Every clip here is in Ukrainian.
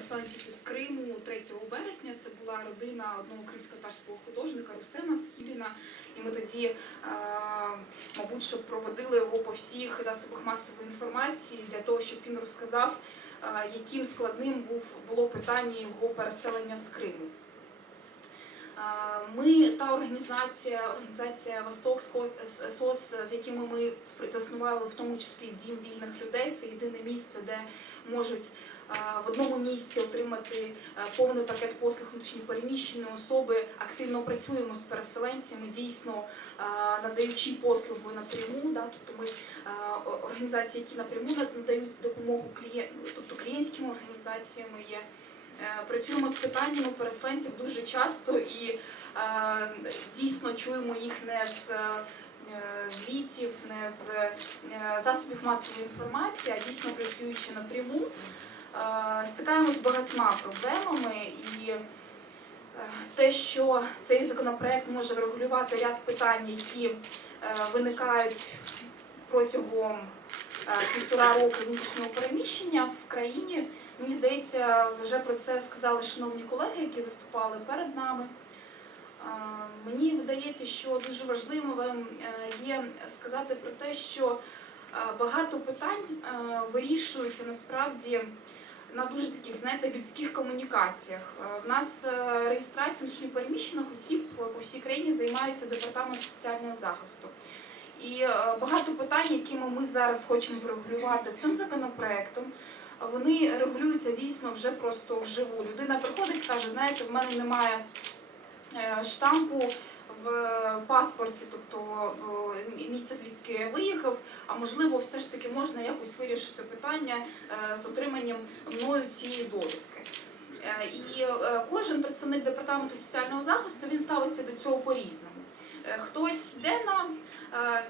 переселенців із Криму 3 березня. Це була родина одного кримсько-татарського художника Рустема Скібіна. І ми тоді, е, мабуть, щоб проводили його по всіх засобах масової інформації для того, щоб він розказав, е, яким складним був було питання його переселення з Криму. Е, Ми та організація, організація Восток СОС- з якими ми заснували в тому числі дім вільних людей. Це єдине місце, де можуть в одному місці отримати е, повний пакет послуг внутрішньопереміщені особи. Активно працюємо з переселенцями, дійсно е, надаючи послугу напряму. Да, тобто ми е, організації, які напряму надають допомогу клієнтам, тобто клієнтськими організаціями є. Е, Працюємо з питаннями переселенців дуже часто і е, дійсно чуємо їх не з е, звітів, не з е, засобів масової інформації, а дійсно працюючи напряму. Стикаємося з багатьма проблемами і е, те, що цей законопроект може врегулювати ряд питань, які е, виникають протягом е, півтора року внутрішнього переміщення в країні. Мені здається, вже про це сказали шановні колеги, які виступали перед нами. Мені видається, що дуже важливим є сказати про те, що багато питань вирішуються насправді на дуже таких, знаєте, людських комунікаціях. Е, В нас е, реєстрація внутрішньопереміщених осіб по всій країні займається департамент соціального захисту. І е, багато питань, якими ми зараз хочемо врегулювати цим законопроектом, вони регулюються дійсно вже просто вживу. Людина приходить каже, знаєте, в мене немає штампу в паспорті, тобто в місця звідки виїхав, а можливо, все ж таки можна якось вирішити питання е, з отриманням мною цієї довідки. Е, І е, кожен представник департаменту соціального захисту він ставиться до цього по-різному. Е, Хтось йде на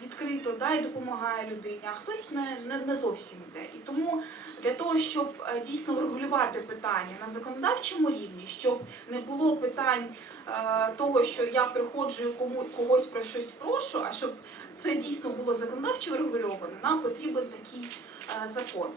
відкрито да, і допомагає людині, а хтось не, не, не зовсім йде. І тому для того, щоб е, дійсно врегулювати питання на законодавчому рівні, щоб не було питань е, того, що я приходжу і кому когось про щось прошу, а щоб це дійсно було законодавчо врегульовано, нам потрібен такий е, закон.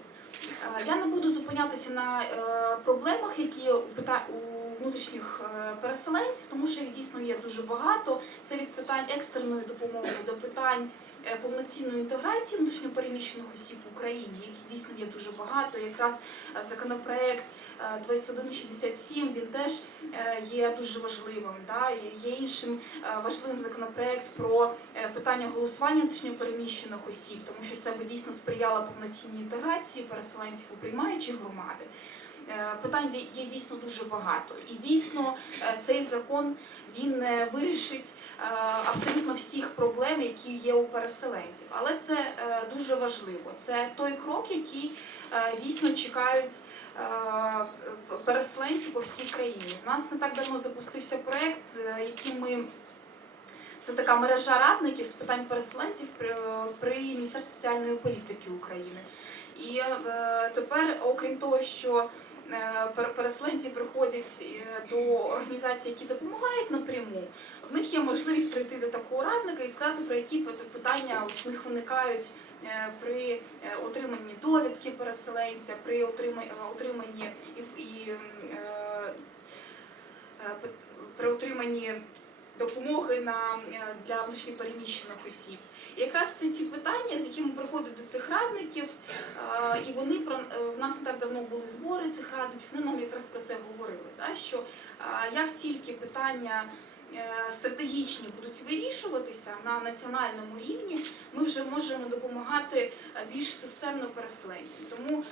Е, Я не буду зупинятися на е, проблемах, які у внутрішніх е, переселенців, тому що їх дійсно є дуже багато. Це від питань екстреної допомоги до питань е, повноцінної інтеграції внутрішньопереміщених осіб в Україні, яких дійсно є дуже багато. Якраз е, законопроект е, 2167 він теж є дуже важливим. Да? Є іншим важливим законопроект про питання голосування внутрішньопереміщених осіб, тому що це би дійсно сприяло повноцінній інтеграції переселенців у приймаючі громади. Е, Питань є дійсно дуже багато, і дійсно е, цей закон він не вирішить е, абсолютно всіх проблем, які є у переселенців. Але це дуже важливо. Це той крок, який дійсно чекають переселенці по всій країні. У нас не так давно запустився проект, яким ми це така мережа радників з питань переселенців при, Міністерстві соціальної політики України. І тепер, окрім того, що переселенці приходять е, до організацій, які допомагають напряму, в них є можливість прийти до такого радника і сказати, про які пит- питання в них виникають е, при е, отриманні довідки переселенця, при отриманні, і, е, е, при отриманні допомоги на, е, для внутрішньопереміщених осіб. І якраз це ті питання, з якими приходять до цих радників, і вони про е, в нас не так давно були збори цих радників. Вони нам якраз про це говорили. Да, що як тільки питання е, стратегічні будуть вирішуватися на національному рівні, ми вже можемо допомагати більш системно переселенцям. Тому